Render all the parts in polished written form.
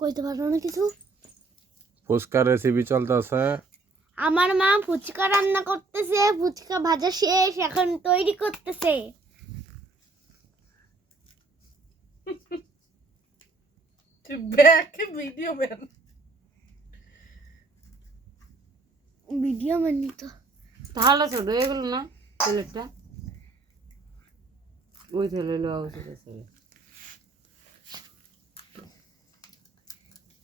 কইতে পারো না কিছু? ফুচকা রেসিপি চলতেছে। আমার মা ফুচকা রান্না করতেছে, ফুচকা ভাজা শেষ, এখন তৈরি করতেছে। ভিডিও ম্যান ভিডিও বানি তো তাহলে ছোট হয়ে গেল না ছেলেটা? ওই ছেলে লওয়া উচিত ছেলে।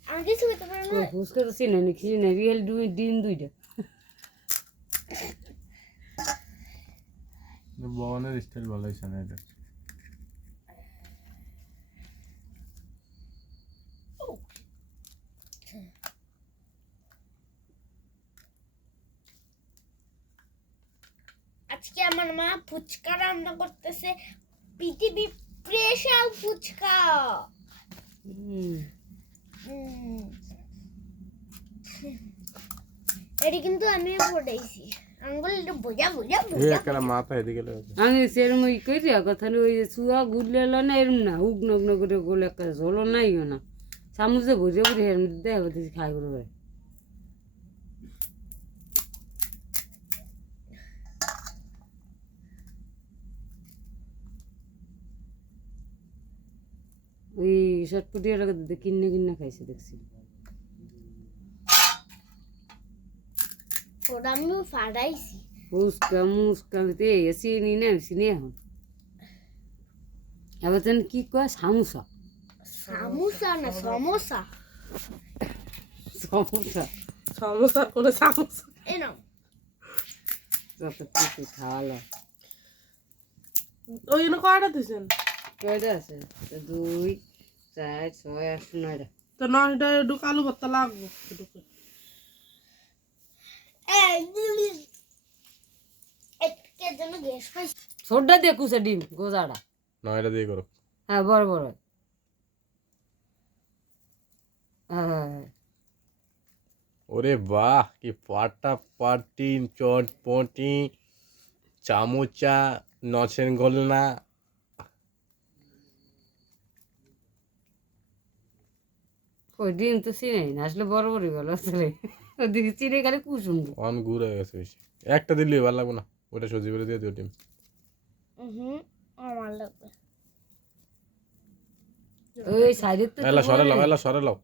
আমি কিছু কইতে পারো না। ফুচকা তো চিনে নি, কিছু নেই, রিয়েল ডিম দুইটা। বনের স্টাইল ভালো হয়েছে না এটা। আজকে আমার মা ফুচকা রান্না করতেছে, পৃথিবী স্পেশাল ফুচকা। এটা কিন্তু আমি পড়াইছি, আঙ্গুলটা বোঝা বোঝা এই বোঝা। একটা মাথা এদিকে লেগেছে। আমি সেরম ওই করি কথা ওই চুয়া গুড়লে না এরম না, উগ্ন উগ্ন করে গোলে একটা ঝোলো নাই না, চামচে ভরে ভরে এর মধ্যে দেয় দিয়েছি খাই করবে। ওই চটপটিয়া লাগে কিনে কিনে খাইছে দেখছি। ওটা আমিও ফাড়াইছি। ফুচকা মুচকা চিনি না চিনি এখন এবার যেন কি কয় সামোসা। সামোসা না সমোসা। সমোসা সমস্যার কোনো সমস্যা এই নাও। যত কিছু খাওয়ালো। ওই জন্য কয়টা দিয়েছেন? কয়টা আছে? 2 4 6 8 9টা। তো নয়টা একটু আলু ভর্তা লাগবো একটু। এর জন্য গ্যাস পাইছি। ছোটটা দিয়ে কুচে ডিম গোজাটা। না এটা দিয়ে করো। হ্যাঁ বড় বড়। হ্যাঁ ওরে বাহ, কি পাটা পাটি চটপটি চামচা নছেন গোলনা। ওই ডিম তো চিনে না, আসলে বড় বড়ই ভালো আসলে। ওদিকে চিনে গেলে কুসুম। অন গুড় হয়ে গেছে বেশি। একটা দিলেই ভালো লাগবে না, ওটা সজি করে দিয়ে দিও ডিম। আমার লাগবে। ওই সাইডে তো এলা সরে লাও, এলা সরে লাও।